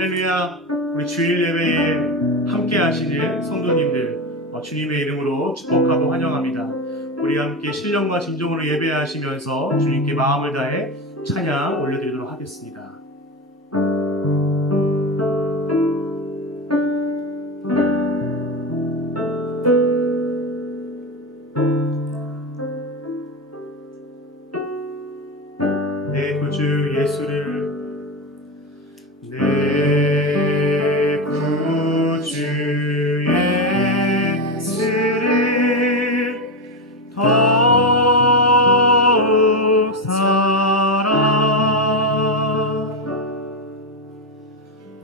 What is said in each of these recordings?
할렐루야. 우리 주일 예배에 함께 하시는 성도님들 주님의 이름으로 축복하고 환영합니다. 우리 함께 신령과 진정으로 예배하시면서 주님께 마음을 다해 찬양 올려드리도록 하겠습니다. 내 구주 예수를 내 구주 예수를 더욱 사랑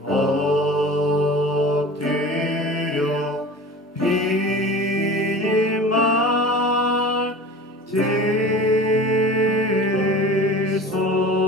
엎드려 빈말 들소서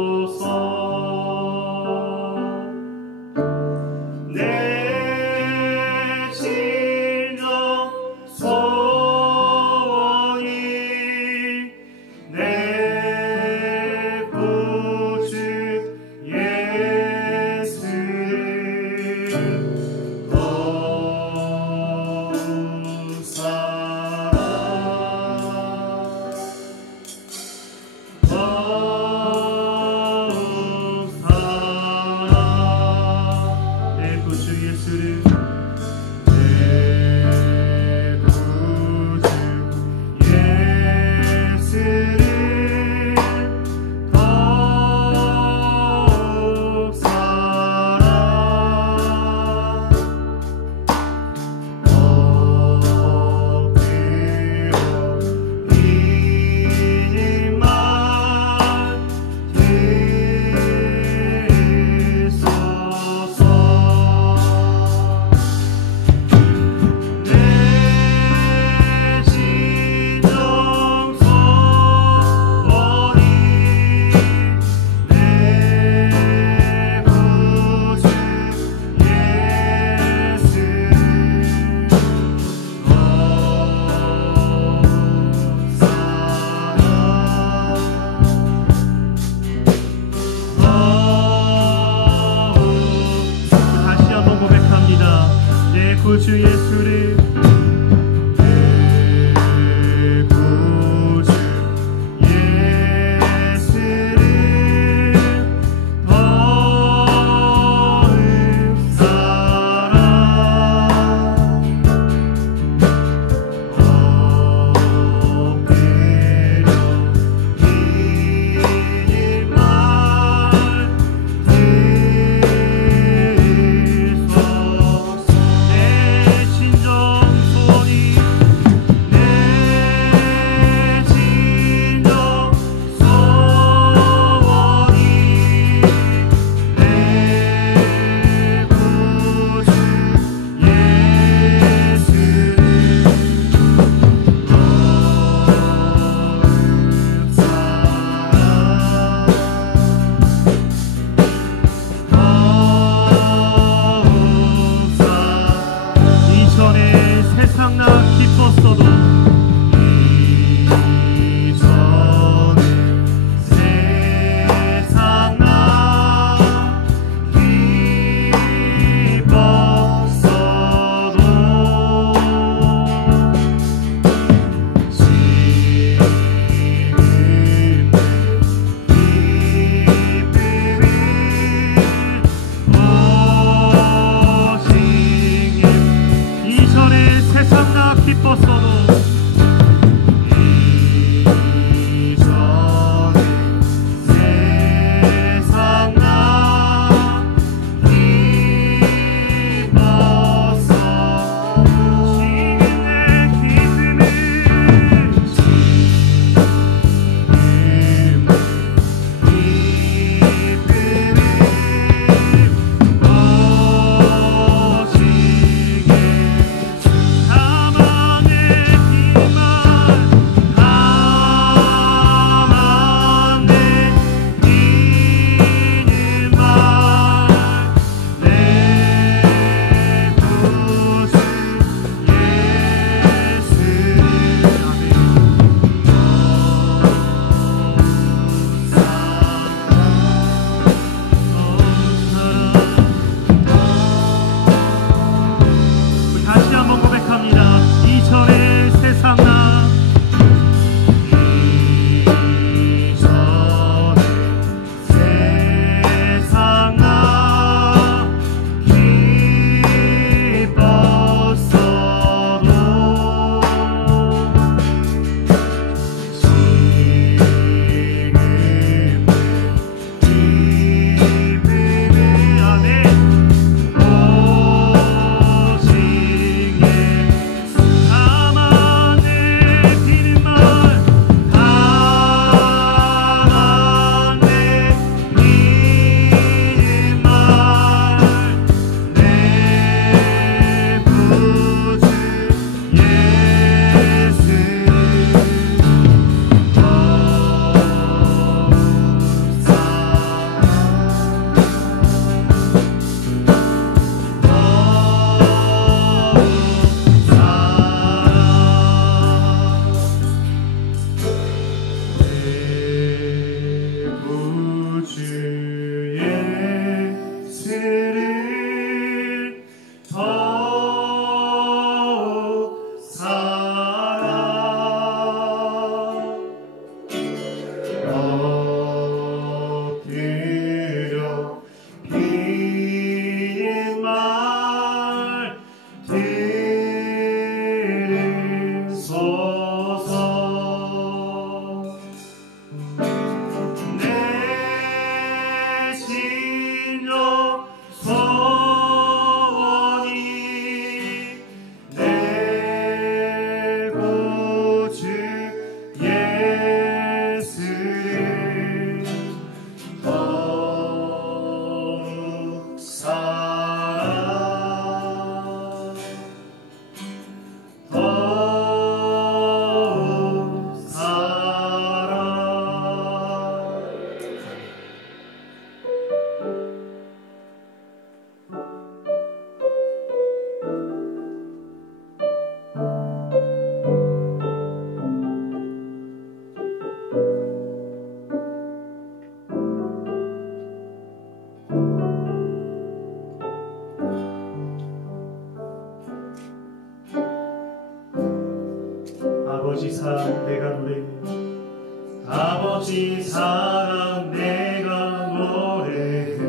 아버지 사랑 내가 노래해.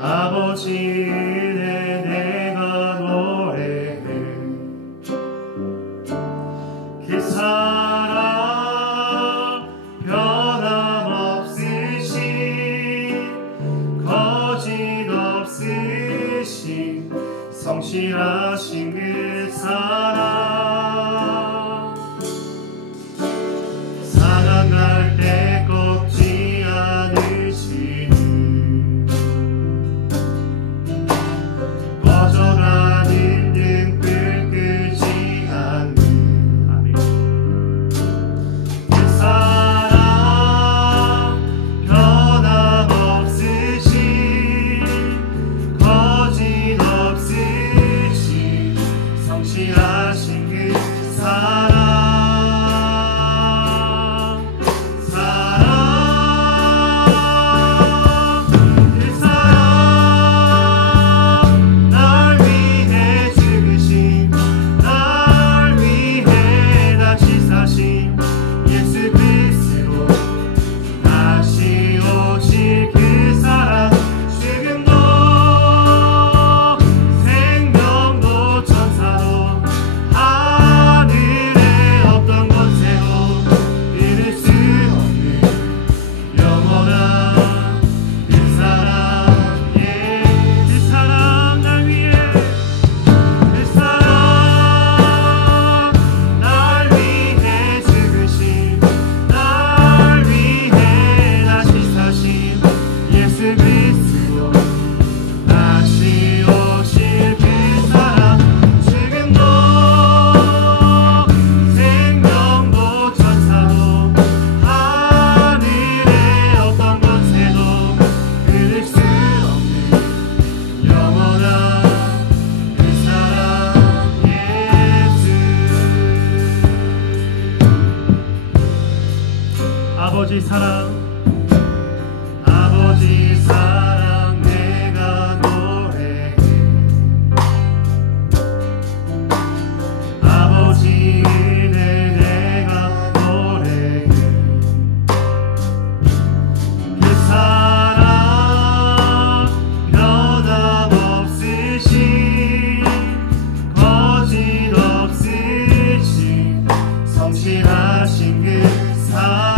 아버지 은혜 내가 노래해. 그 사랑 변함없으신 거짓없으신 성실하신 그 사랑 살아갈 때 꺾지 않으시는 꺼져가는 등불 끄지 않는 아멘. 그 사랑 변함없으신 거짓없으신 성실하신 그 사랑 아버지 사랑 아버지 사랑 내가 노래해. 아버지 은혜 내가 노래해. 그 사랑 변함없으신 거짓없으신 성실하신 그 사랑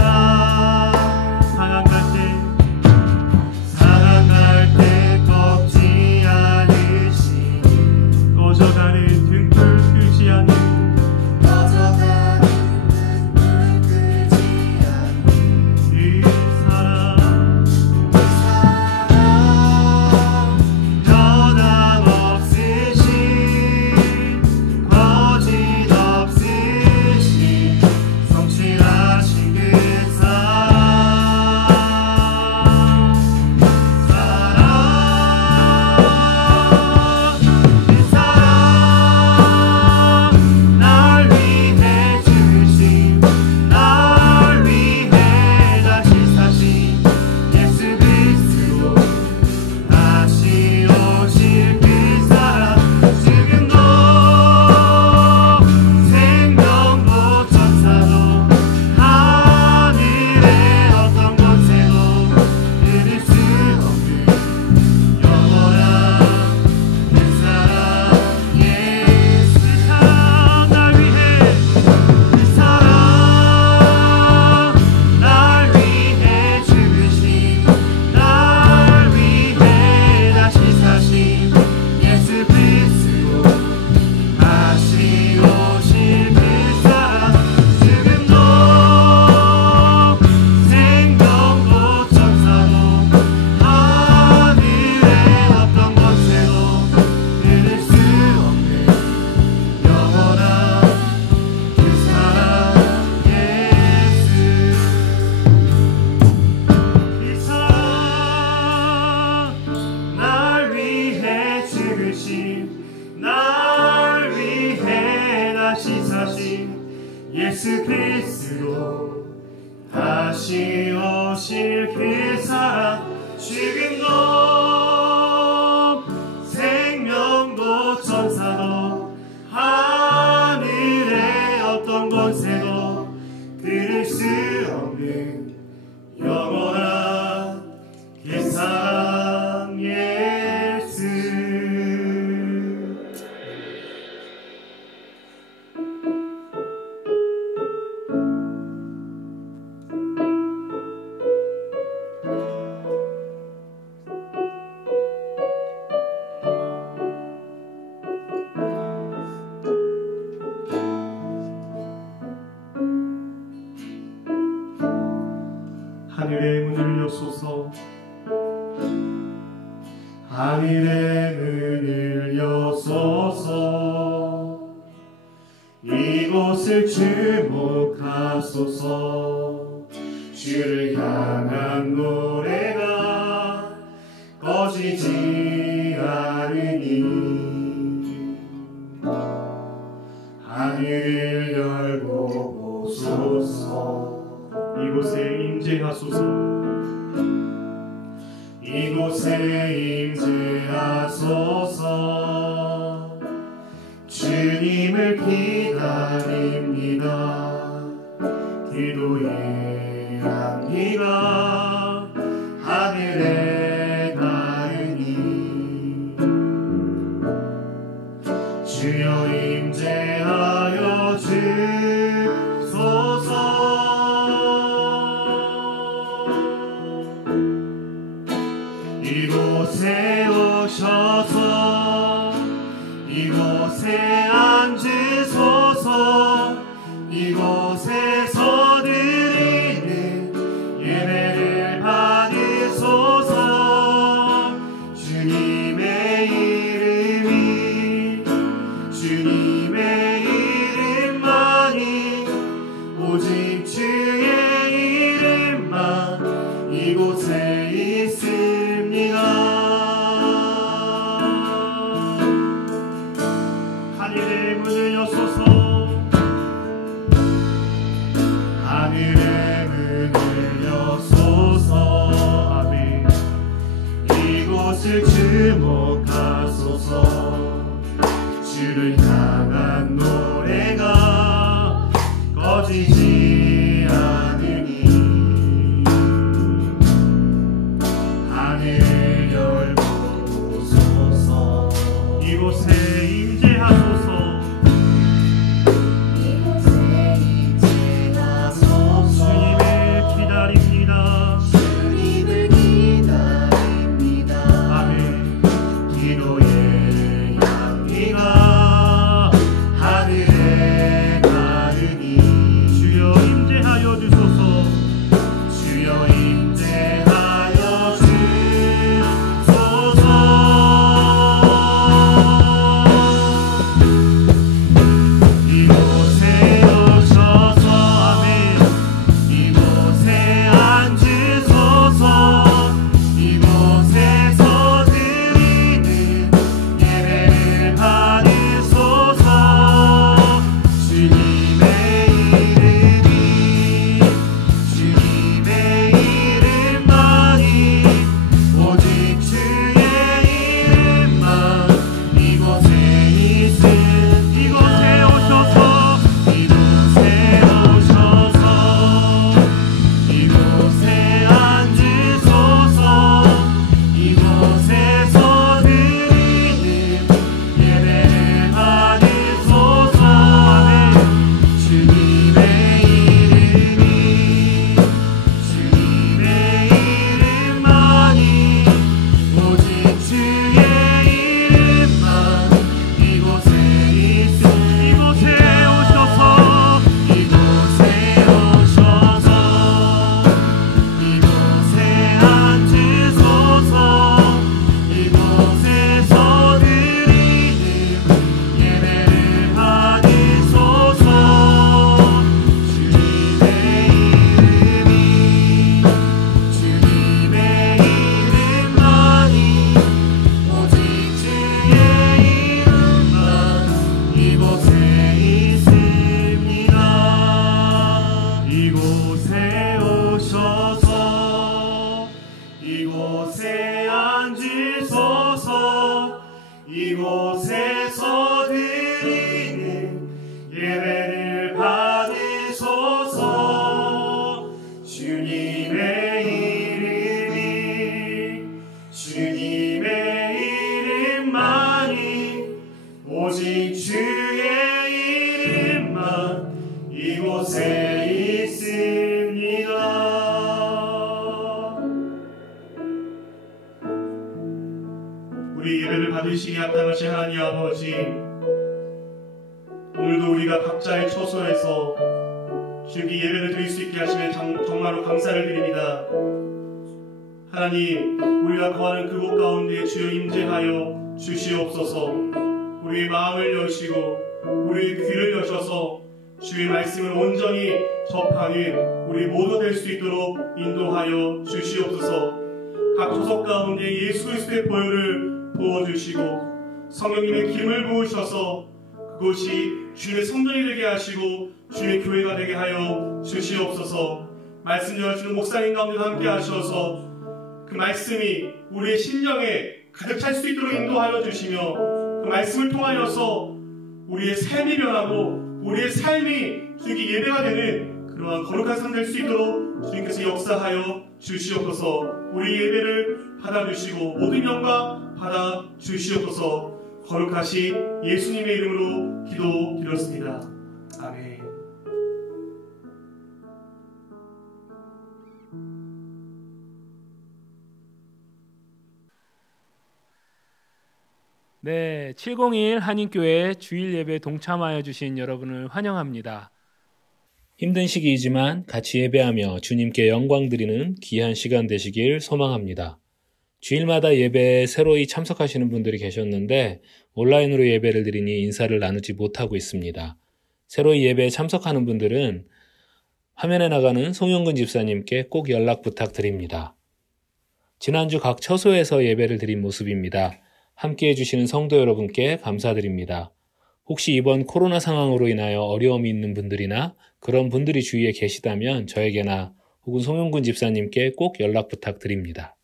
예수 그리스도 다시 오실 그 사랑 지금도 생명도 천사도 하늘의 어떤 권세도 하늘의 문을 여소서. 하늘의 문을 여소서. 이곳을 주목하소서. 주를 향한 노래가 꺼지지 않으니 하늘을 열고 보소서. 이곳에 임재하소서. 이곳에 임재하소서. 주님을 기다립니다. 기도의 향기가 하늘에 닿으니 주여 임재하여 주소서. 이곳에 오셔서 이곳에 앉으소서. 이곳에서 드리는 예배를 받으소서. 주님의 이름만이 오직 주의 이름만 이곳에 있습니다. 하늘의 문을 여소서. 하늘의 문을 여소서. 아멘. 이곳을 주목하소서. 주를 향한 노래가 꺼지지 않으니 하늘을 열고 보소서. 이곳에 임재하소서. 이곳에 임재하소서. 주님을 기다립니다. 주님을 기다립니다. 아멘. 기도의 향기가 하늘에 닿으니 주여 임재하여 주소서. 주여 임재하여 주소서. 이곳에 오셔서 아멘. 이곳에 앉으소서. 이곳에서 드리는 예배를 받으소서. 주님의 이름만이 오직 주의 이름만 이곳에 있음. 이곳에 오셔서 이곳에 앉으소서. 이곳에서 드리는 예배를 받으소서. 아멘. 주님의 이름만이 오직 주의 이름만 이곳에 있음. 이곳에 오셔서 이곳에 앉으소서. 이곳에서 드리는 예배를 받으소서. 주님의 이름만이 오직 주의 이름만 이곳에 있습니다. 이곳에 오셔서 이곳에 앉으소서. 이곳에서 드리는 예배를 받으소서. 주님의 이름만이 오직 주의 이름만 이곳에 있습니다. 우리 예배를 받으시기 합당하신 하나님 아버지, 오늘도 우리가 각자의 처소에서 주님께 예배를 드릴 수 있게 하시면 정말로 감사를 드립니다. 하나님, 우리가 거하는 그곳 가운데 주여 임재하여 주시옵소서. 우리의 마음을 여시고 우리의 귀를 여셔서 주의 말씀을 온전히 접하는 우리 모두 될 수 있도록 인도하여 주시옵소서. 각 초석 가운데 예수 그리스도의 보혈을 부어주시고 성령님의 기름을 부으셔서 그것이 주의 성전이 되게 하시고 주의 교회가 되게 하여 주시옵소서. 말씀 전하시는 목사님 가운데도 함께 하셔서 그 말씀이 우리의 심령에 가득 찰 수 있도록 인도하여 주시며 그 말씀을 통하여서 우리의 삶이 변하고 우리의 삶이 주님께 예배가 되는 그러한 거룩한 삶 될 수 있도록 주님께서 역사하여 주시옵소서. 우리 예배를 받아주시고 모든 영광 받아주시옵소서. 거룩하신 예수님의 이름으로 기도드렸습니다. 아멘. 네, 701 한인교회 주일 예배에 동참하여 주신 여러분을 환영합니다. 힘든 시기이지만 같이 예배하며 주님께 영광 드리는 귀한 시간 되시길 소망합니다. 주일마다 예배에 새로이 참석하시는 분들이 계셨는데 온라인으로 예배를 드리니 인사를 나누지 못하고 있습니다. 새로이 예배에 참석하는 분들은 화면에 나가는 송영근 집사님께 꼭 연락 부탁드립니다. 지난주 각 처소에서 예배를 드린 모습입니다. 함께해 주시는 성도 여러분께 감사드립니다. 혹시 이번 코로나 상황으로 인하여 어려움이 있는 분들이나 그런 분들이 주위에 계시다면 저에게나 혹은 송영근 집사님께 꼭 연락 부탁드립니다.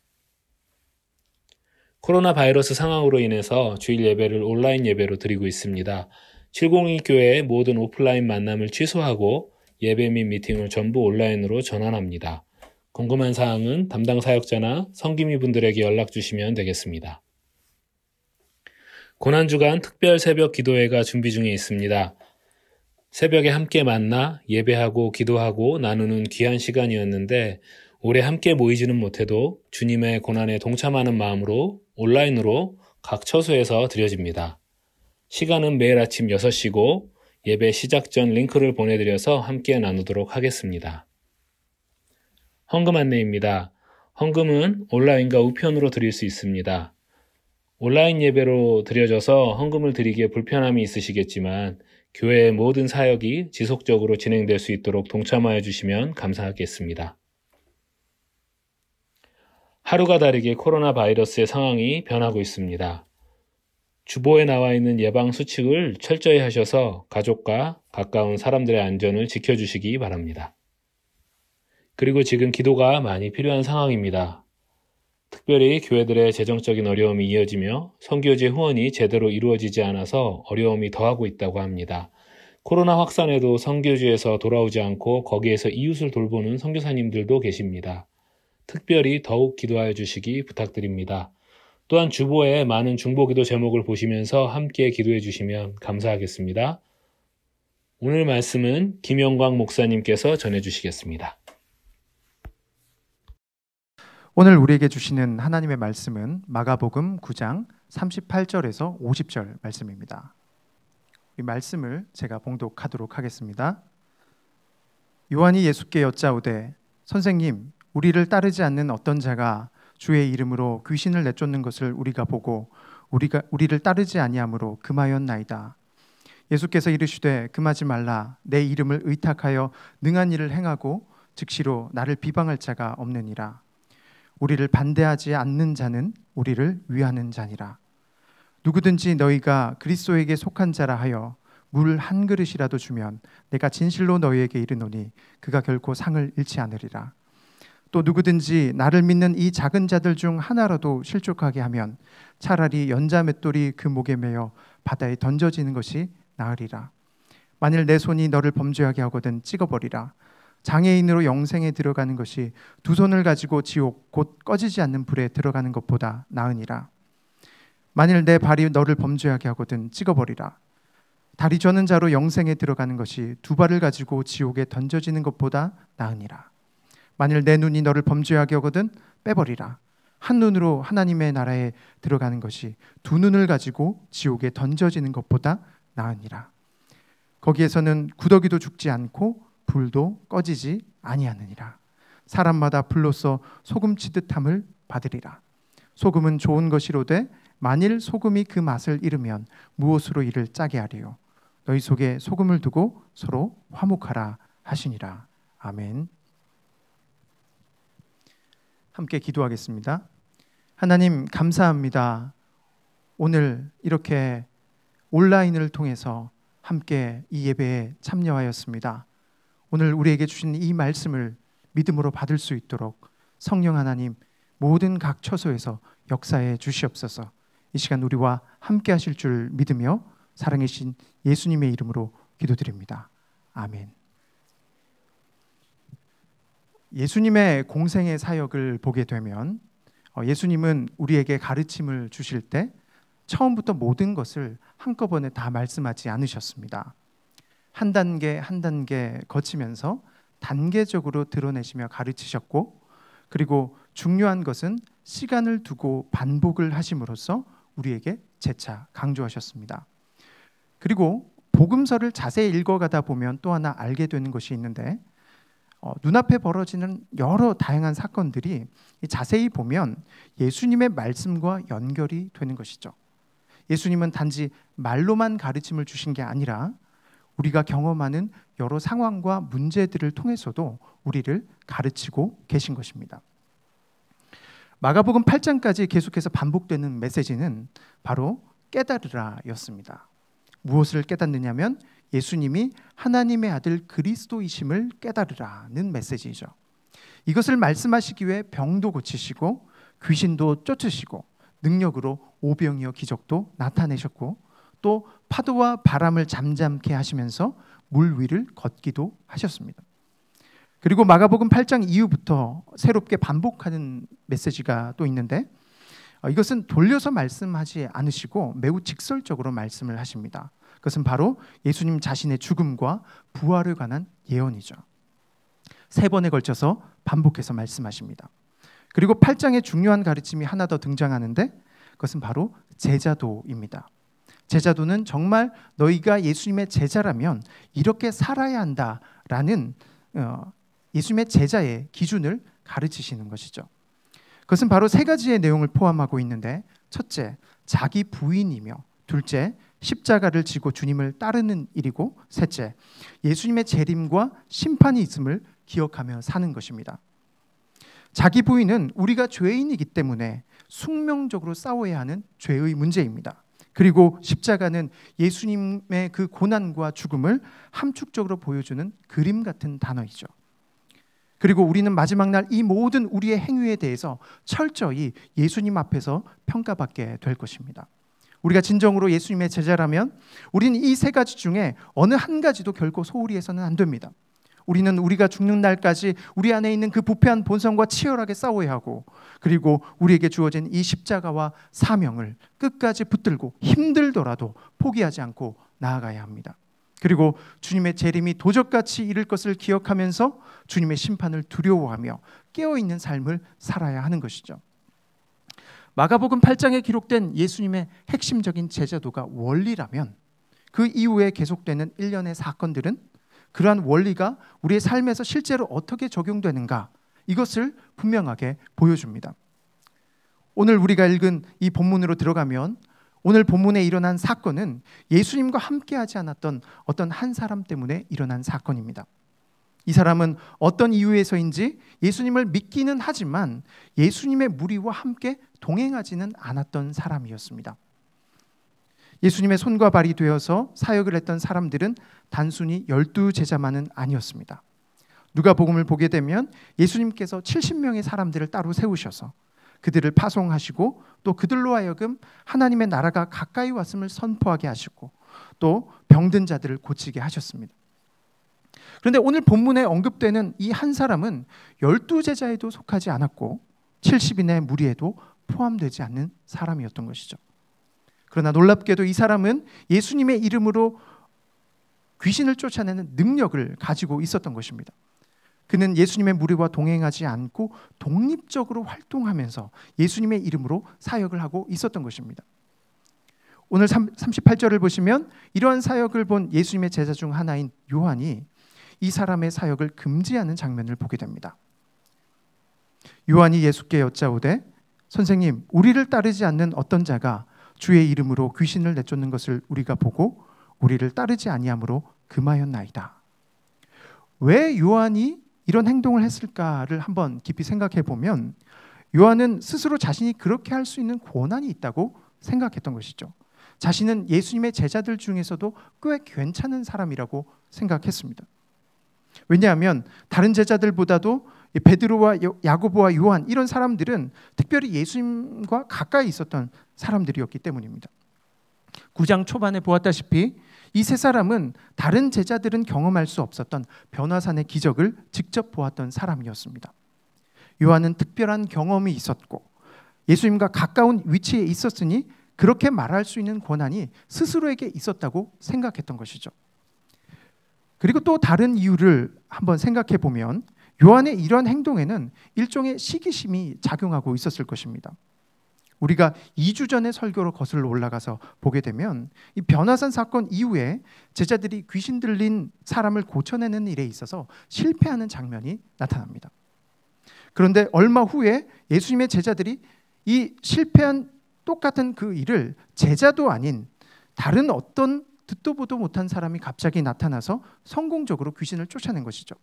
코로나 바이러스 상황으로 인해서 주일 예배를 온라인 예배로 드리고 있습니다. 701 교회의 모든 오프라인 만남을 취소하고 예배 및 미팅을 전부 온라인으로 전환합니다. 궁금한 사항은 담당 사역자나 성김이 분들에게 연락 주시면 되겠습니다. 고난주간 특별 새벽 기도회가 준비 중에 있습니다. 새벽에 함께 만나 예배하고 기도하고 나누는 귀한 시간이었는데 올해 함께 모이지는 못해도 주님의 고난에 동참하는 마음으로 온라인으로 각 처소에서 드려집니다. 시간은 매일 아침 6시고 예배 시작 전 링크를 보내드려서 함께 나누도록 하겠습니다. 헌금 안내입니다. 헌금은 온라인과 우편으로 드릴 수 있습니다. 온라인 예배로 드려져서 헌금을 드리기에 불편함이 있으시겠지만 교회의 모든 사역이 지속적으로 진행될 수 있도록 동참하여 주시면 감사하겠습니다. 하루가 다르게 코로나 바이러스의 상황이 변하고 있습니다. 주보에 나와 있는 예방 수칙을 철저히 하셔서 가족과 가까운 사람들의 안전을 지켜주시기 바랍니다. 그리고 지금 기도가 많이 필요한 상황입니다. 특별히 교회들의 재정적인 어려움이 이어지며 선교지 후원이 제대로 이루어지지 않아서 어려움이 더하고 있다고 합니다. 코로나 확산에도 선교지에서 돌아오지 않고 거기에서 이웃을 돌보는 선교사님들도 계십니다. 특별히 더욱 기도하여 주시기 부탁드립니다. 또한 주보에 많은 중보기도 제목을 보시면서 함께 기도해 주시면 감사하겠습니다. 오늘 말씀은 김영광 목사님께서 전해주시겠습니다. 오늘 우리에게 주시는 하나님의 말씀은 마가복음 9장 38절에서 50절 말씀입니다. 이 말씀을 제가 봉독하도록 하겠습니다. 요한이 예수께 여짜오되 선생님, 우리를 따르지 않는 어떤 자가 주의 이름으로 귀신을 내쫓는 것을 우리가 보고 우리를 따르지 아니하므로 금하였나이다. 예수께서 이르시되 금하지 말라. 내 이름을 의탁하여 능한 일을 행하고 즉시로 나를 비방할 자가 없느니라. 우리를 반대하지 않는 자는 우리를 위하는 자니라. 누구든지 너희가 그리스도에게 속한 자라 하여 물 한 그릇이라도 주면 내가 진실로 너희에게 이르노니 그가 결코 상을 잃지 않으리라. 또 누구든지 나를 믿는 이 작은 자들 중 하나라도 실족하게 하면 차라리 연자 맷돌이 그 목에 매어 바다에 던져지는 것이 나으리라. 만일 내 손이 너를 범죄하게 하거든 찍어버리라. 장애인으로 영생에 들어가는 것이 두 손을 가지고 지옥 곧 꺼지지 않는 불에 들어가는 것보다 나으니라. 만일 내 발이 너를 범죄하게 하거든 찍어버리라. 다리 저는 자로 영생에 들어가는 것이 두 발을 가지고 지옥에 던져지는 것보다 나으니라. 만일 내 눈이 너를 범죄하게 하거든 빼버리라. 한 눈으로 하나님의 나라에 들어가는 것이 두 눈을 가지고 지옥에 던져지는 것보다 나으니라. 거기에서는 구더기도 죽지 않고 불도 꺼지지 아니하느니라. 사람마다 불로써 소금 치듯함을 받으리라. 소금은 좋은 것이로되 만일 소금이 그 맛을 잃으면 무엇으로 이를 짜게 하리요. 너희 속에 소금을 두고 서로 화목하라 하시니라. 아멘. 함께 기도하겠습니다. 하나님 감사합니다. 오늘 이렇게 온라인을 통해서 함께 이 예배에 참여하였습니다. 오늘 우리에게 주신 이 말씀을 믿음으로 받을 수 있도록 성령 하나님 모든 각 처소에서 역사해 주시옵소서. 이 시간 우리와 함께 하실 줄 믿으며 사랑이신 예수님의 이름으로 기도드립니다. 아멘. 예수님의 공생의 사역을 보게 되면 예수님은 우리에게 가르침을 주실 때 처음부터 모든 것을 한꺼번에 다 말씀하지 않으셨습니다. 한 단계 한 단계 거치면서 단계적으로 드러내시며 가르치셨고, 그리고 중요한 것은 시간을 두고 반복을 하심으로써 우리에게 재차 강조하셨습니다. 그리고 복음서를 자세히 읽어가다 보면 또 하나 알게 되는 것이 있는데, 눈앞에 벌어지는 여러 다양한 사건들이 자세히 보면 예수님의 말씀과 연결이 되는 것이죠. 예수님은 단지 말로만 가르침을 주신 게 아니라 우리가 경험하는 여러 상황과 문제들을 통해서도 우리를 가르치고 계신 것입니다. 마가복음 8장까지 계속해서 반복되는 메시지는 바로 깨달으라 였습니다. 무엇을 깨닫느냐면 예수님이 하나님의 아들 그리스도이심을 깨달으라는 메시지이죠. 이것을 말씀하시기 위해 병도 고치시고 귀신도 쫓으시고 능력으로 오병이어 기적도 나타내셨고, 또 파도와 바람을 잠잠케 하시면서 물 위를 걷기도 하셨습니다. 그리고 마가복음 8장 이후부터 새롭게 반복하는 메시지가 또 있는데, 이것은 돌려서 말씀하지 않으시고 매우 직설적으로 말씀을 하십니다. 그것은 바로 예수님 자신의 죽음과 부활에 관한 예언이죠. 3번에 걸쳐서 반복해서 말씀하십니다. 그리고 8장에 중요한 가르침이 하나 더 등장하는데, 그것은 바로 제자도입니다. 제자도는 정말 너희가 예수님의 제자라면 이렇게 살아야 한다라는 예수님의 제자의 기준을 가르치시는 것이죠. 그것은 바로 3가지의 내용을 포함하고 있는데, 첫째, 자기 부인이며, 둘째, 십자가를 지고 주님을 따르는 일이고, 셋째, 예수님의 재림과 심판이 있음을 기억하며 사는 것입니다. 자기 부인은 우리가 죄인이기 때문에 숙명적으로 싸워야 하는 죄의 문제입니다. 그리고 십자가는 예수님의 그 고난과 죽음을 함축적으로 보여주는 그림 같은 단어이죠. 그리고 우리는 마지막 날 이 모든 우리의 행위에 대해서 철저히 예수님 앞에서 평가받게 될 것입니다. 우리가 진정으로 예수님의 제자라면 우리는 이 3가지 중에 어느 한 가지도 결코 소홀히 해서는 안 됩니다. 우리는 우리가 죽는 날까지 우리 안에 있는 그 부패한 본성과 치열하게 싸워야 하고, 그리고 우리에게 주어진 이 십자가와 사명을 끝까지 붙들고 힘들더라도 포기하지 않고 나아가야 합니다. 그리고 주님의 재림이 도적같이 이를 것을 기억하면서 주님의 심판을 두려워하며 깨어있는 삶을 살아야 하는 것이죠. 마가복음 8장에 기록된 예수님의 핵심적인 제자도가 원리라면, 그 이후에 계속되는 일련의 사건들은 그러한 원리가 우리의 삶에서 실제로 어떻게 적용되는가, 이것을 분명하게 보여줍니다. 오늘 우리가 읽은 이 본문으로 들어가면 오늘 본문에 일어난 사건은 예수님과 함께하지 않았던 어떤 한 사람 때문에 일어난 사건입니다. 이 사람은 어떤 이유에서인지 예수님을 믿기는 하지만 예수님의 무리와 함께 동행하지는 않았던 사람이었습니다. 예수님의 손과 발이 되어서 사역을 했던 사람들은 단순히 12제자만은 아니었습니다. 누가복음을 보게 되면 예수님께서 70명의 사람들을 따로 세우셔서 그들을 파송하시고, 또 그들로 하여금 하나님의 나라가 가까이 왔음을 선포하게 하시고, 또 병든 자들을 고치게 하셨습니다. 그런데 오늘 본문에 언급되는 이 한 사람은 12제자에도 속하지 않았고 70인의 무리에도 포함되지 않는 사람이었던 것이죠. 그러나 놀랍게도 이 사람은 예수님의 이름으로 귀신을 쫓아내는 능력을 가지고 있었던 것입니다. 그는 예수님의 무리와 동행하지 않고 독립적으로 활동하면서 예수님의 이름으로 사역을 하고 있었던 것입니다. 오늘 38절을 보시면 이러한 사역을 본 예수님의 제자 중 하나인 요한이 이 사람의 사역을 금지하는 장면을 보게 됩니다. 요한이 예수께 여짜오되 선생님, 우리를 따르지 않는 어떤 자가 주의 이름으로 귀신을 내쫓는 것을 우리가 보고 우리를 따르지 아니함으로 금하였나이다. 왜 요한이 이런 행동을 했을까를 한번 깊이 생각해 보면 요한은 스스로 자신이 그렇게 할 수 있는 권한이 있다고 생각했던 것이죠. 자신은 예수님의 제자들 중에서도 꽤 괜찮은 사람이라고 생각했습니다. 왜냐하면 다른 제자들보다도 베드로와 야고보와 요한 이런 사람들은 특별히 예수님과 가까이 있었던 사람들이었기 때문입니다. 9장 초반에 보았다시피 이 세 사람은 다른 제자들은 경험할 수 없었던 변화산의 기적을 직접 보았던 사람이었습니다. 요한은 특별한 경험이 있었고 예수님과 가까운 위치에 있었으니 그렇게 말할 수 있는 권한이 스스로에게 있었다고 생각했던 것이죠. 그리고 또 다른 이유를 한번 생각해 보면 요한의 이런 행동에는 일종의 시기심이 작용하고 있었을 것입니다. 우리가 2주 전에 설교로 거슬러 올라가서 보게 되면 이 변화산 사건 이후에 제자들이 귀신 들린 사람을 고쳐내는 일에 있어서 실패하는 장면이 나타납니다. 그런데 얼마 후에 예수님의 제자들이 이 실패한 똑같은 그 일을 제자도 아닌 다른 어떤 듣도 보도 못한 사람이 갑자기 나타나서 성공적으로 귀신을 쫓아낸 것이죠.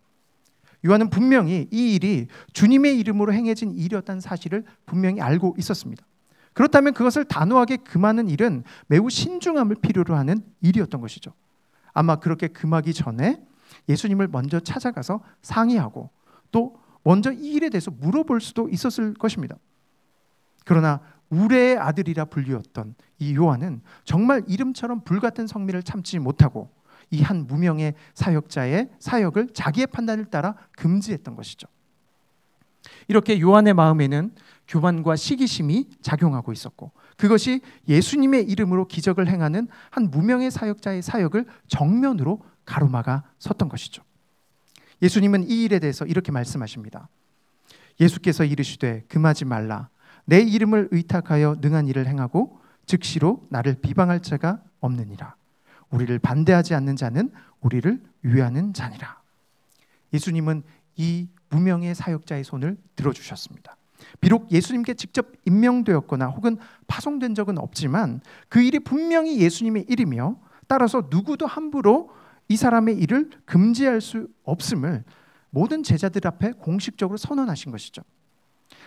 요한은 분명히 이 일이 주님의 이름으로 행해진 일이었다는 사실을 분명히 알고 있었습니다. 그렇다면 그것을 단호하게 금하는 일은 매우 신중함을 필요로 하는 일이었던 것이죠. 아마 그렇게 금하기 전에 예수님을 먼저 찾아가서 상의하고 또 먼저 이 일에 대해서 물어볼 수도 있었을 것입니다. 그러나 우레의 아들이라 불리웠던 이 요한은 정말 이름처럼 불같은 성미를 참지 못하고 이 한 무명의 사역자의 사역을 자기의 판단을 따라 금지했던 것이죠. 이렇게 요한의 마음에는 교만과 시기심이 작용하고 있었고 그것이 예수님의 이름으로 기적을 행하는 한 무명의 사역자의 사역을 정면으로 가로막아 섰던 것이죠. 예수님은 이 일에 대해서 이렇게 말씀하십니다. 예수께서 이르시되 금하지 말라. 내 이름을 의탁하여 능한 일을 행하고 즉시로 나를 비방할 자가 없느니라. 우리를 반대하지 않는 자는 우리를 위하는 자니라. 예수님은 이 무명의 사역자의 손을 들어주셨습니다. 비록 예수님께 직접 임명되었거나 혹은 파송된 적은 없지만 그 일이 분명히 예수님의 일이며 따라서 누구도 함부로 이 사람의 일을 금지할 수 없음을 모든 제자들 앞에 공식적으로 선언하신 것이죠.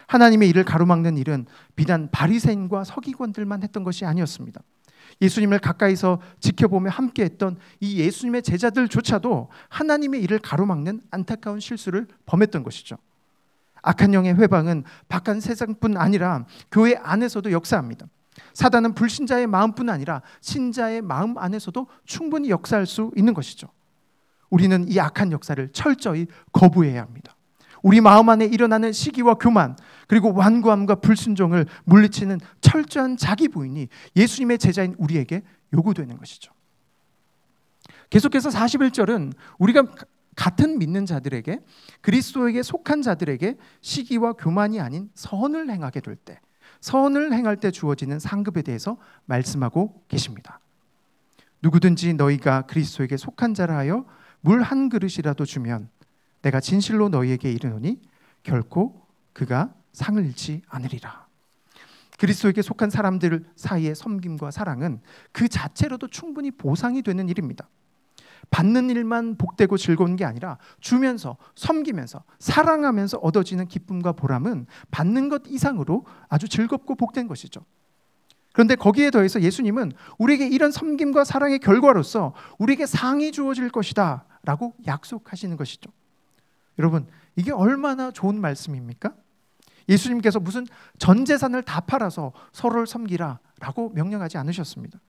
하나님의 일을 가로막는 일은 비단 바리새인과 서기관들만 했던 것이 아니었습니다. 예수님을 가까이서 지켜보며 함께했던 이 예수님의 제자들조차도 하나님의 일을 가로막는 안타까운 실수를 범했던 것이죠. 악한 영의 회방은 바깥 세상뿐 아니라 교회 안에서도 역사합니다. 사단은 불신자의 마음뿐 아니라 신자의 마음 안에서도 충분히 역사할 수 있는 것이죠. 우리는 이 악한 역사를 철저히 거부해야 합니다. 우리 마음 안에 일어나는 시기와 교만 그리고 완고함과 불순종을 물리치는 철저한 자기 부인이 예수님의 제자인 우리에게 요구되는 것이죠. 계속해서 41절은 우리가 같은 믿는 자들에게 그리스도에게 속한 자들에게 시기와 교만이 아닌 선을 행하게 될 때 선을 행할 때 주어지는 상급에 대해서 말씀하고 계십니다. 누구든지 너희가 그리스도에게 속한 자라 하여 물 한 그릇이라도 주면 내가 진실로 너희에게 이르노니 결코 그가 상을 잃지 않으리라. 그리스도에게 속한 사람들 사이의 섬김과 사랑은 그 자체로도 충분히 보상이 되는 일입니다. 받는 일만 복되고 즐거운 게 아니라 주면서 섬기면서 사랑하면서 얻어지는 기쁨과 보람은 받는 것 이상으로 아주 즐겁고 복된 것이죠. 그런데 거기에 더해서 예수님은 우리에게 이런 섬김과 사랑의 결과로서 우리에게 상이 주어질 것이다 라고 약속하시는 것이죠. 여러분, 이게 얼마나 좋은 말씀입니까? 예수님께서 무슨 전 재산을 다 팔아서 서로를 섬기라 라고 명령하지 않으셨습니다.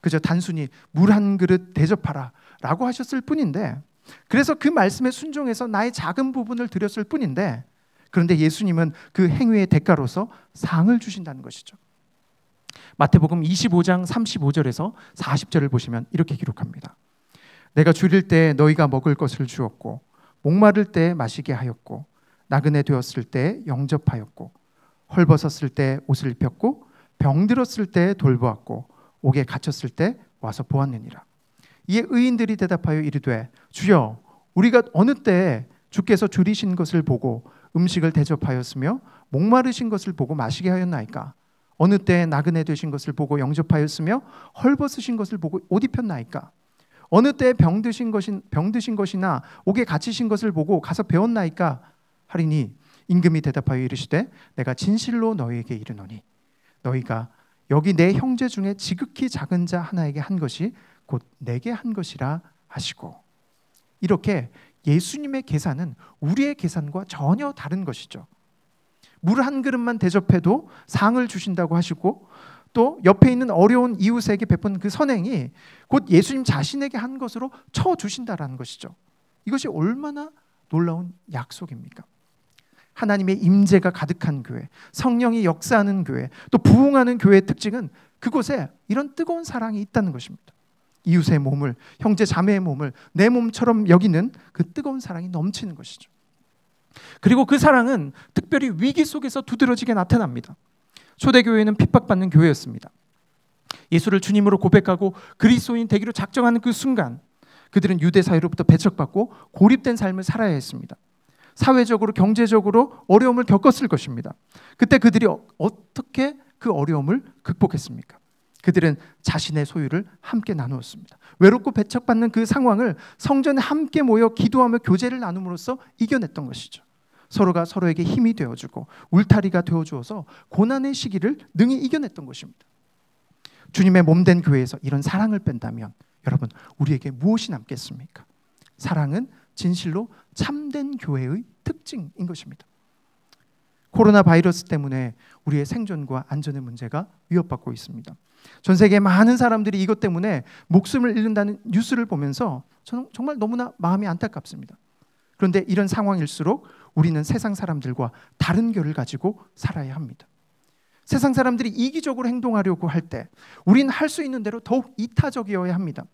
그저 단순히 물 한 그릇 대접하라 라고 하셨을 뿐인데, 그래서 그 말씀에 순종해서 나의 작은 부분을 드렸을 뿐인데, 그런데 예수님은 그 행위의 대가로서 상을 주신다는 것이죠. 마태복음 25장 35절에서 40절을 보시면 이렇게 기록합니다. 내가 줄일 때 너희가 먹을 것을 주었고 목마를 때 마시게 하였고 나그네 되었을 때 영접하였고 헐벗었을 때 옷을 입혔고 병들었을 때 돌보았고 옥에 갇혔을 때 와서 보았느니라. 이에 의인들이 대답하여 이르되 주여 우리가 어느 때에 주께서 줄이신 것을 보고 음식을 대접하였으며 목마르신 것을 보고 마시게 하였나이까? 어느 때에 나그네 되신 것을 보고 영접하였으며 헐벗으신 것을 보고 옷 입혔나이까? 어느 때에 병드신 것이나 옥에 갇히신 것을 보고 가서 배웠나이까? 하리니 임금이 대답하여 이르시되 내가 진실로 너희에게 이르노니 너희가 여기 내 형제 중에 지극히 작은 자 하나에게 한 것이 곧 내게 한 것이라 하시고, 이렇게 예수님의 계산은 우리의 계산과 전혀 다른 것이죠. 물 한 그릇만 대접해도 상을 주신다고 하시고, 또 옆에 있는 어려운 이웃에게 베푼 그 선행이 곧 예수님 자신에게 한 것으로 쳐주신다라는 것이죠. 이것이 얼마나 놀라운 약속입니까? 하나님의 임재가 가득한 교회, 성령이 역사하는 교회, 또 부흥하는 교회의 특징은 그곳에 이런 뜨거운 사랑이 있다는 것입니다. 이웃의 몸을, 형제 자매의 몸을 내 몸처럼 여기는 그 뜨거운 사랑이 넘치는 것이죠. 그리고 그 사랑은 특별히 위기 속에서 두드러지게 나타납니다. 초대교회는 핍박받는 교회였습니다. 예수를 주님으로 고백하고 그리스도인 되기로 작정하는 그 순간 그들은 유대 사회로부터 배척받고 고립된 삶을 살아야 했습니다. 사회적으로 경제적으로 어려움을 겪었을 것입니다. 그때 그들이 어떻게 그 어려움을 극복했습니까? 그들은 자신의 소유를 함께 나누었습니다. 외롭고 배척받는 그 상황을 성전에 함께 모여 기도하며 교제를 나눔으로써 이겨냈던 것이죠. 서로가 서로에게 힘이 되어주고 울타리가 되어주어서 고난의 시기를 능히 이겨냈던 것입니다. 주님의 몸된 교회에서 이런 사랑을 뺀다면 여러분, 우리에게 무엇이 남겠습니까? 사랑은 진실로 참된 교회의 특징인 것입니다. 코로나 바이러스 때문에 우리의 생존과 안전의 문제가 위협받고 있습니다. 전 세계 많은 사람들이 이것 때문에 목숨을 잃는다는 뉴스를 보면서 저는 정말 너무나 마음이 안타깝습니다. 그런데 이런 상황일수록 우리는 세상 사람들과 다른 결을 가지고 살아야 합니다. 세상 사람들이 이기적으로 행동하려고 할 때 우리는 할 수 있는 대로 더욱 이타적이어야 합니다.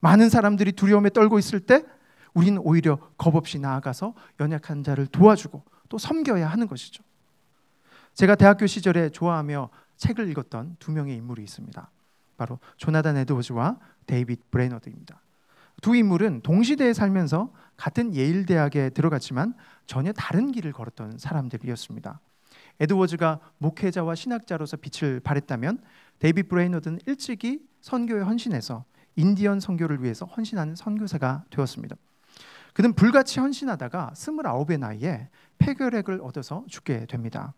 많은 사람들이 두려움에 떨고 있을 때 우리는 오히려 겁없이 나아가서 연약한 자를 도와주고 또 섬겨야 하는 것이죠. 제가 대학교 시절에 좋아하며 책을 읽었던 두 명의 인물이 있습니다. 바로 조나단 에드워즈와 데이빗 브레너드입니다. 두 인물은 동시대에 살면서 같은 예일 대학에 들어갔지만 전혀 다른 길을 걸었던 사람들이었습니다. 에드워즈가 목회자와 신학자로서 빛을 발했다면 데이빗 브레너드는 일찍이 선교에 헌신해서 인디언 선교를 위해서 헌신하는 선교사가 되었습니다. 그는 불같이 헌신하다가 29의 나이에 폐결핵을 얻어서 죽게 됩니다.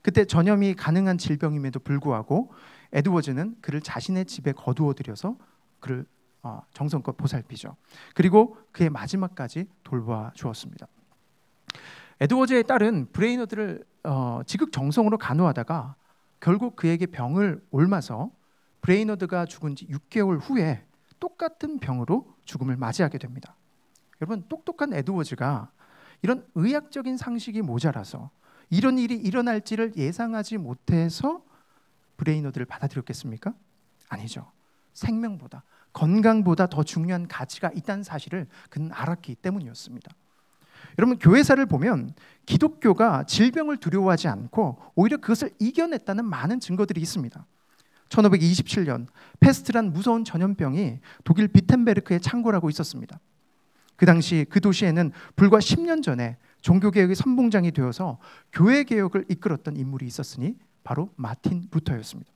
그때 전염이 가능한 질병임에도 불구하고 에드워즈는 그를 자신의 집에 거두어들여서 그를 정성껏 보살피죠. 그리고 그의 마지막까지 돌봐 주었습니다. 에드워즈의 딸은 브레이너드를 지극정성으로 간호하다가 결국 그에게 병을 옮아서 브레이너드가 죽은 지 6개월 후에 똑같은 병으로 죽음을 맞이하게 됩니다. 여러분, 똑똑한 에드워즈가 이런 의학적인 상식이 모자라서 이런 일이 일어날지를 예상하지 못해서 브레이너드를 받아들였겠습니까? 아니죠. 생명보다, 건강보다 더 중요한 가치가 있다는 사실을 그는 알았기 때문이었습니다. 여러분, 교회사를 보면 기독교가 질병을 두려워하지 않고 오히려 그것을 이겨냈다는 많은 증거들이 있습니다. 1527년 페스트란 무서운 전염병이 독일 비텐베르크의 창궐하고 있었습니다. 그 당시 그 도시에는 불과 10년 전에 종교개혁의 선봉장이 되어서 교회개혁을 이끌었던 인물이 있었으니 바로 마틴 루터였습니다.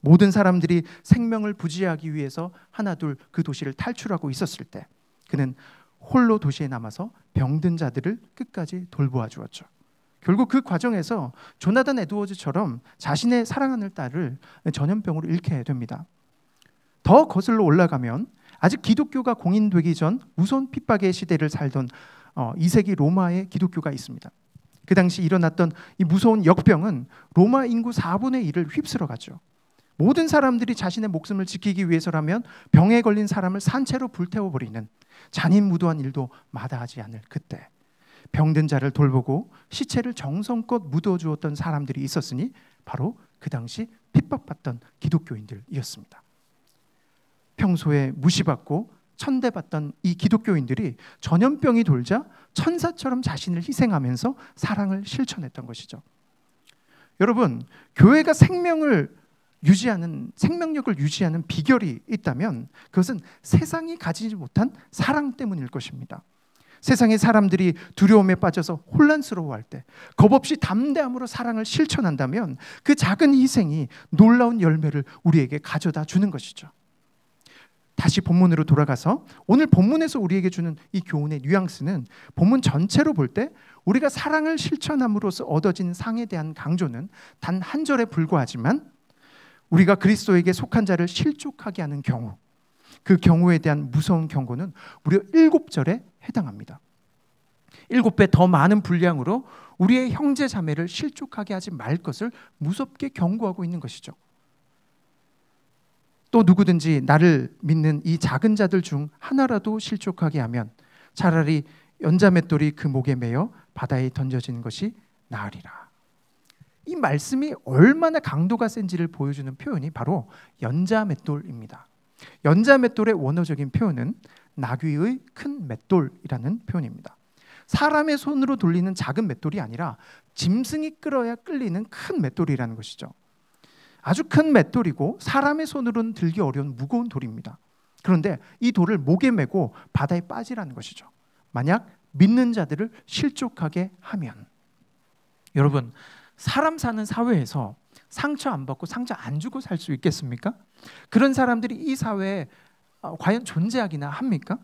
모든 사람들이 생명을 부지하기 위해서 하나둘 그 도시를 탈출하고 있었을 때 그는 홀로 도시에 남아서 병든 자들을 끝까지 돌보아 주었죠. 결국 그 과정에서 조나단 에드워즈처럼 자신의 사랑하는 딸을 전염병으로 잃게 됩니다. 더 거슬러 올라가면 아직 기독교가 공인되기 전 무서운 핍박의 시대를 살던 2세기 로마의 기독교가 있습니다. 그 당시 일어났던 이 무서운 역병은 로마 인구 4분의 1을 휩쓸어갔죠. 모든 사람들이 자신의 목숨을 지키기 위해서라면 병에 걸린 사람을 산채로 불태워버리는 잔인무도한 일도 마다하지 않을 그때 병든 자를 돌보고 시체를 정성껏 묻어주었던 사람들이 있었으니 바로 그 당시 핍박받던 기독교인들이었습니다. 평소에 무시받고 천대받던 이 기독교인들이 전염병이 돌자 천사처럼 자신을 희생하면서 사랑을 실천했던 것이죠. 여러분, 교회가 생명을 유지하는, 생명력을 유지하는 비결이 있다면 그것은 세상이 가지지 못한 사랑 때문일 것입니다. 세상의 사람들이 두려움에 빠져서 혼란스러워할 때 겁없이 담대함으로 사랑을 실천한다면 그 작은 희생이 놀라운 열매를 우리에게 가져다 주는 것이죠. 다시 본문으로 돌아가서 오늘 본문에서 우리에게 주는 이 교훈의 뉘앙스는 본문 전체로 볼 때 우리가 사랑을 실천함으로써 얻어진 상에 대한 강조는 단 한 절에 불과하지만 우리가 그리스도에게 속한 자를 실족하게 하는 경우, 그 경우에 대한 무서운 경고는 무려 7절에 해당합니다. 7배 더 많은 분량으로 우리의 형제 자매를 실족하게 하지 말 것을 무섭게 경고하고 있는 것이죠. 또 누구든지 나를 믿는 이 작은 자들 중 하나라도 실족하게 하면 차라리 연자맷돌이 그 목에 매여 바다에 던져지는 것이 나으리라. 이 말씀이 얼마나 강도가 센지를 보여주는 표현이 바로 연자맷돌입니다. 연자맷돌의 원어적인 표현은 나귀의 큰 맷돌이라는 표현입니다. 사람의 손으로 돌리는 작은 맷돌이 아니라 짐승이 끌어야 끌리는 큰 맷돌이라는 것이죠. 아주 큰 맷돌이고 사람의 손으로는 들기 어려운 무거운 돌입니다. 그런데 이 돌을 목에 메고 바다에 빠지라는 것이죠. 만약 믿는 자들을 실족하게 하면. 여러분, 사람 사는 사회에서 상처 안 받고 상처 안 주고 살 수 있겠습니까? 그런 사람들이 이 사회에 과연 존재하기나 합니까?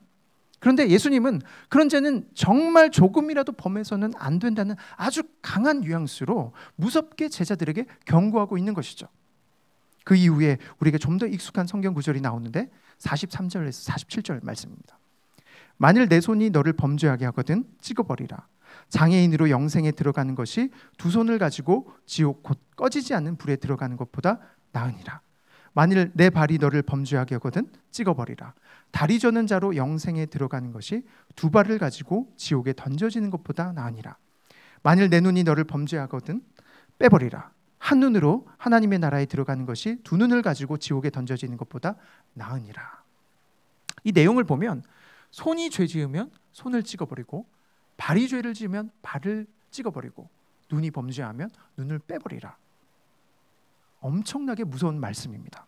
그런데 예수님은 그런 죄는 정말 조금이라도 범해서는 안 된다는 아주 강한 뉘앙스로 무섭게 제자들에게 경고하고 있는 것이죠. 그 이후에 우리에게 좀 더 익숙한 성경 구절이 나오는데 43절에서 47절 말씀입니다. 만일 내 손이 너를 범죄하게 하거든 찍어버리라. 장애인으로 영생에 들어가는 것이 두 손을 가지고 지옥 곧 꺼지지 않는 불에 들어가는 것보다 나으니라. 만일 내 발이 너를 범죄하게 하거든 찍어버리라. 다리 저는 자로 영생에 들어가는 것이 두 발을 가지고 지옥에 던져지는 것보다 나으니라. 만일 내 눈이 너를 범죄하거든 빼버리라. 한 눈으로 하나님의 나라에 들어가는 것이 두 눈을 가지고 지옥에 던져지는 것보다 나으니라. 이 내용을 보면 손이 죄 지으면 손을 찍어버리고, 발이 죄를 지으면 발을 찍어버리고, 눈이 범죄하면 눈을 빼버리라. 엄청나게 무서운 말씀입니다.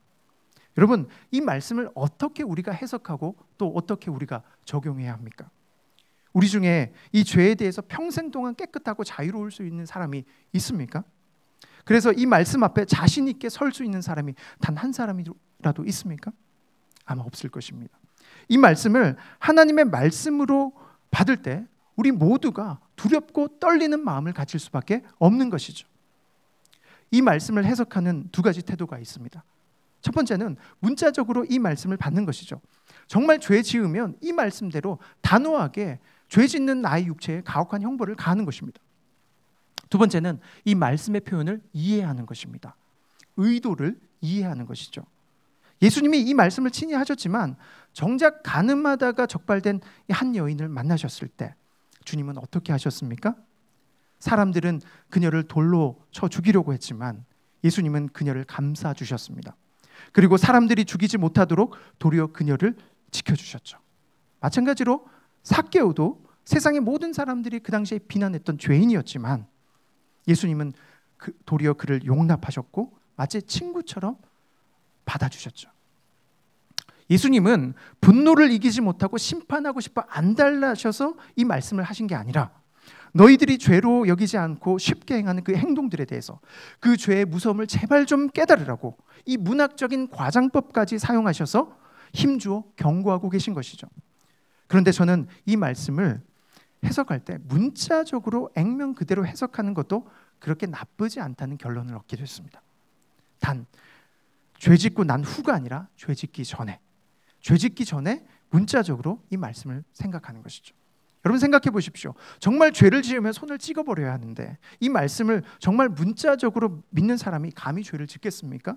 여러분, 이 말씀을 어떻게 우리가 해석하고 또 어떻게 우리가 적용해야 합니까? 우리 중에 이 죄에 대해서 평생 동안 깨끗하고 자유로울 수 있는 사람이 있습니까? 그래서 이 말씀 앞에 자신 있게 설 수 있는 사람이 단 한 사람이라도 있습니까? 아마 없을 것입니다. 이 말씀을 하나님의 말씀으로 받을 때 우리 모두가 두렵고 떨리는 마음을 가질 수밖에 없는 것이죠. 이 말씀을 해석하는 두 가지 태도가 있습니다. 첫 번째는 문자적으로 이 말씀을 받는 것이죠. 정말 죄 지으면 이 말씀대로 단호하게 죄 짓는 나의 육체에 가혹한 형벌을 가하는 것입니다. 두 번째는 이 말씀의 표현을 이해하는 것입니다. 의도를 이해하는 것이죠. 예수님이 이 말씀을 친히 하셨지만 정작 가늠하다가 적발된 한 여인을 만나셨을 때 주님은 어떻게 하셨습니까? 사람들은 그녀를 돌로 쳐 죽이려고 했지만 예수님은 그녀를 감싸 주셨습니다. 그리고 사람들이 죽이지 못하도록 도리어 그녀를 지켜주셨죠. 마찬가지로 삭개오도 세상의 모든 사람들이 그 당시에 비난했던 죄인이었지만 예수님은 도리어 그를 용납하셨고 마치 친구처럼 받아주셨죠. 예수님은 분노를 이기지 못하고 심판하고 싶어 안달나셔서 이 말씀을 하신 게 아니라 너희들이 죄로 여기지 않고 쉽게 행하는 그 행동들에 대해서 그 죄의 무서움을 제발 좀 깨달으라고 이 문학적인 과장법까지 사용하셔서 힘주어 경고하고 계신 것이죠. 그런데 저는 이 말씀을 해석할 때 문자적으로 액면 그대로 해석하는 것도 그렇게 나쁘지 않다는 결론을 얻게 됐습니다. 단, 죄 짓고 난 후가 아니라 죄 짓기 전에 문자적으로 이 말씀을 생각하는 것이죠. 여러분 생각해 보십시오. 정말 죄를 지으면 손을 찍어버려야 하는데 이 말씀을 정말 문자적으로 믿는 사람이 감히 죄를 짓겠습니까?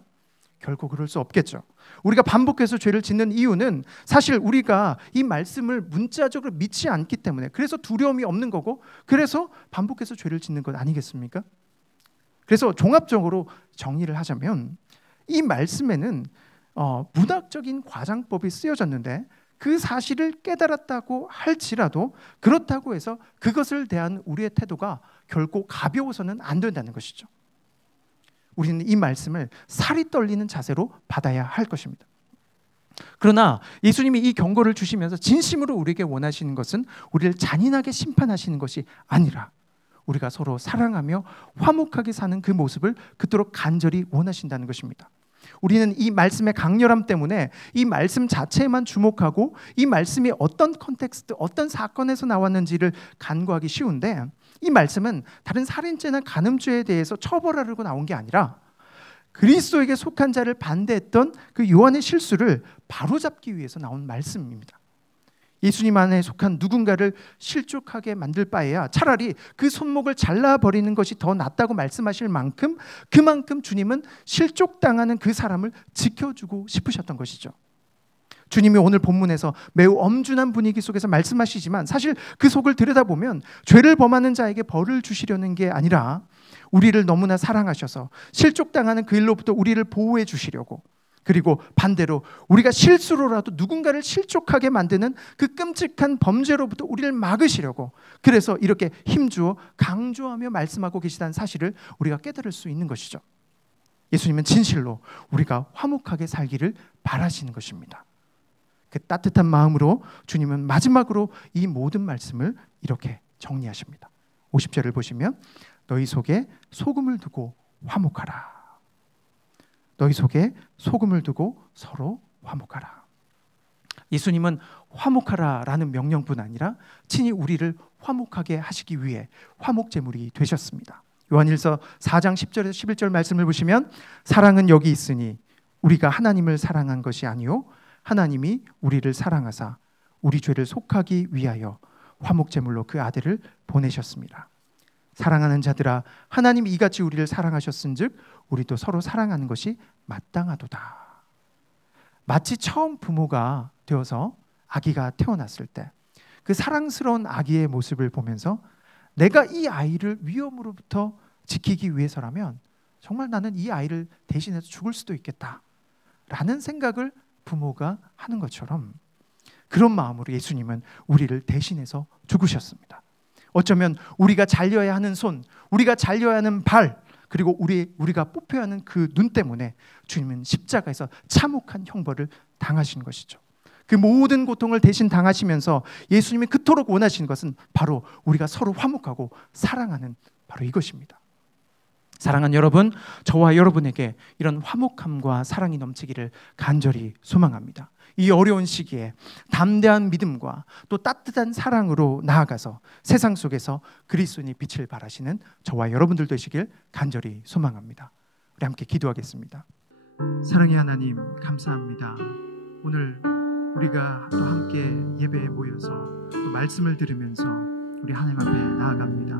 결코 그럴 수 없겠죠. 우리가 반복해서 죄를 짓는 이유는 사실 우리가 이 말씀을 문자적으로 믿지 않기 때문에, 그래서 두려움이 없는 거고, 그래서 반복해서 죄를 짓는 것 아니겠습니까? 그래서 종합적으로 정리를 하자면 이 말씀에는 문학적인 과장법이 쓰여졌는데 그 사실을 깨달았다고 할지라도 그렇다고 해서 그것을 대한 우리의 태도가 결코 가벼워서는 안 된다는 것이죠. 우리는 이 말씀을 살이 떨리는 자세로 받아야 할 것입니다. 그러나 예수님이 이 경고를 주시면서 진심으로 우리에게 원하시는 것은 우리를 잔인하게 심판하시는 것이 아니라 우리가 서로 사랑하며 화목하게 사는 그 모습을 그토록 간절히 원하신다는 것입니다. 우리는 이 말씀의 강렬함 때문에 이 말씀 자체에만 주목하고 이 말씀이 어떤 컨텍스트, 어떤 사건에서 나왔는지를 간구하기 쉬운데, 이 말씀은 다른 살인죄나 간음죄에 대해서 처벌하려고 나온 게 아니라 그리스도에게 속한 자를 반대했던 그 요한의 실수를 바로잡기 위해서 나온 말씀입니다. 예수님 안에 속한 누군가를 실족하게 만들 바에야 차라리 그 손목을 잘라버리는 것이 더 낫다고 말씀하실 만큼, 그만큼 주님은 실족당하는 그 사람을 지켜주고 싶으셨던 것이죠. 주님이 오늘 본문에서 매우 엄중한 분위기 속에서 말씀하시지만 사실 그 속을 들여다보면 죄를 범하는 자에게 벌을 주시려는 게 아니라 우리를 너무나 사랑하셔서 실족당하는 그 일로부터 우리를 보호해 주시려고, 그리고 반대로 우리가 실수로라도 누군가를 실족하게 만드는 그 끔찍한 범죄로부터 우리를 막으시려고, 그래서 이렇게 힘주어 강조하며 말씀하고 계시다는 사실을 우리가 깨달을 수 있는 것이죠. 예수님은 진실로 우리가 화목하게 살기를 바라시는 것입니다. 그 따뜻한 마음으로 주님은 마지막으로 이 모든 말씀을 이렇게 정리하십니다. 50절을 보시면 너희 속에 소금을 두고 화목하라. 너희 속에 소금을 두고 서로 화목하라. 예수님은 화목하라라는 명령뿐 아니라 친히 우리를 화목하게 하시기 위해 화목제물이 되셨습니다. 요한일서 4장 10절에서 11절 말씀을 보시면 사랑은 여기 있으니 우리가 하나님을 사랑한 것이 아니요 하나님이 우리를 사랑하사 우리 죄를 속하기 위하여 화목제물로 그 아들을 보내셨습니다. 사랑하는 자들아, 하나님이 이같이 우리를 사랑하셨은즉 우리도 서로 사랑하는 것이 마땅하도다. 마치 처음 부모가 되어서 아기가 태어났을 때 그 사랑스러운 아기의 모습을 보면서 내가 이 아이를 위험으로부터 지키기 위해서라면 정말 나는 이 아이를 대신해서 죽을 수도 있겠다라는 생각을 부모가 하는 것처럼, 그런 마음으로 예수님은 우리를 대신해서 죽으셨습니다. 어쩌면 우리가 잘려야 하는 손, 우리가 잘려야 하는 발, 그리고 우리가 뽑혀야 하는 그 눈 때문에 주님은 십자가에서 참혹한 형벌을 당하신 것이죠. 그 모든 고통을 대신 당하시면서 예수님이 그토록 원하시는 것은 바로 우리가 서로 화목하고 사랑하는 바로 이것입니다. 사랑하는 여러분, 저와 여러분에게 이런 화목함과 사랑이 넘치기를 간절히 소망합니다. 이 어려운 시기에 담대한 믿음과 또 따뜻한 사랑으로 나아가서 세상 속에서 그리스도인의 빛을 발하시는 저와 여러분들 되시길 간절히 소망합니다. 우리 함께 기도하겠습니다. 사랑의 하나님, 감사합니다. 오늘 우리가 또 함께 예배에 모여서 또 말씀을 들으면서 우리 하나님 앞에 나아갑니다.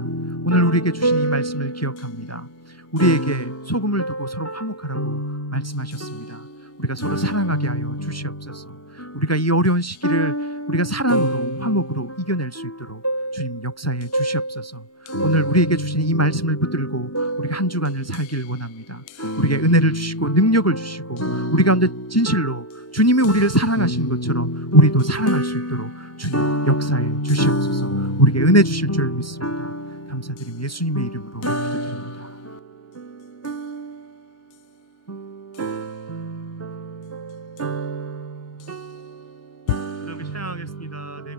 오늘 우리에게 주신 이 말씀을 기억합니다. 우리에게 소금을 두고 서로 화목하라고 말씀하셨습니다. 우리가 서로 사랑하게 하여 주시옵소서. 우리가 이 어려운 시기를 우리가 사랑으로, 화목으로 이겨낼 수 있도록 주님 역사해 주시옵소서. 오늘 우리에게 주신 이 말씀을 붙들고 우리가 한 주간을 살길 원합니다. 우리에게 은혜를 주시고 능력을 주시고 우리 가운데 진실로 주님이 우리를 사랑하시는 것처럼 우리도 사랑할 수 있도록 주님 역사해 주시옵소서. 우리에게 은혜 주실 줄 믿습니다. 감사드리며 예수님의 이름으로 기도드립니다. 내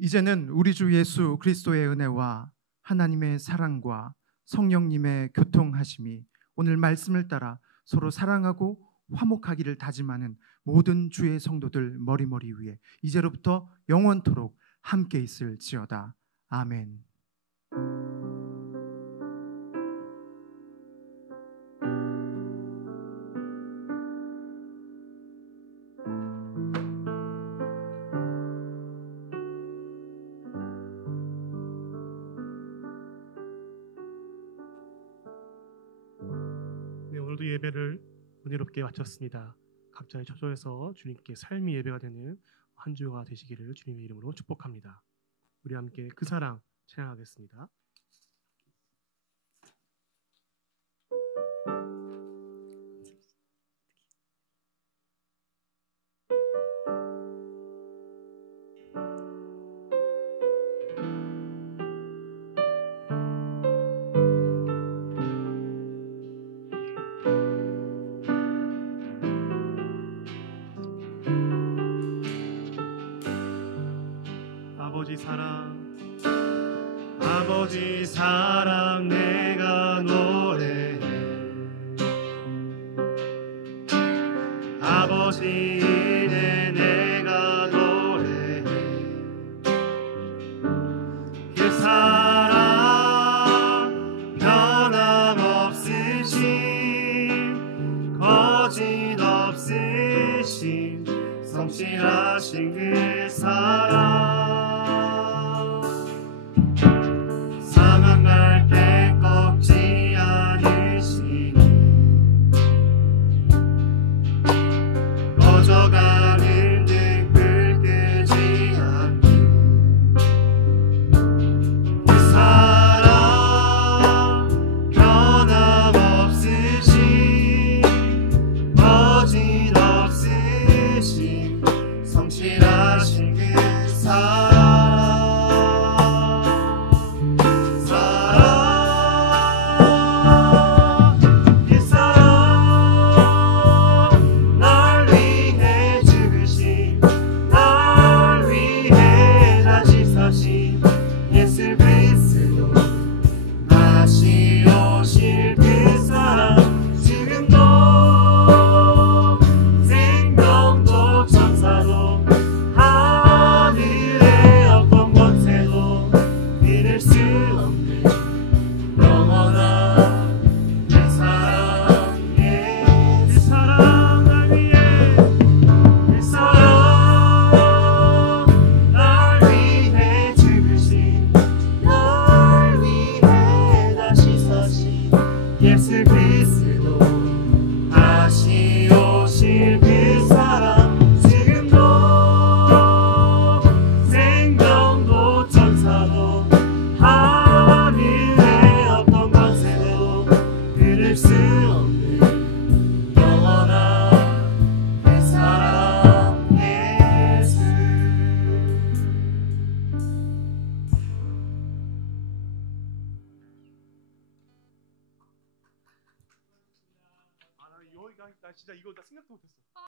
이제는 우리 주 예수 그리스도의 은혜와 하나님의 사랑과 성령님의 교통하심이 오늘 말씀을 따라 서로 사랑하고 화목하기를 다짐하는 모든 주의 성도들 머리머리 위에 이제로부터 영원토록 함께 있을지어다. 아멘. 네, 오늘도 예배를 은혜롭게 마쳤습니다. 각자의 처소에서 주님께 삶이 예배가 되는 한 주가 되시기를 주님의 이름으로 축복합니다. 우리 함께 그 사랑 찬양하겠습니다. 아버지 사랑 내가 노래해. 아버지 은혜 내가 노래해. 그 사랑 변함없으신 거짓 없으신 성실하신 그 사랑 나 진짜 이거 나 생각도 못했어.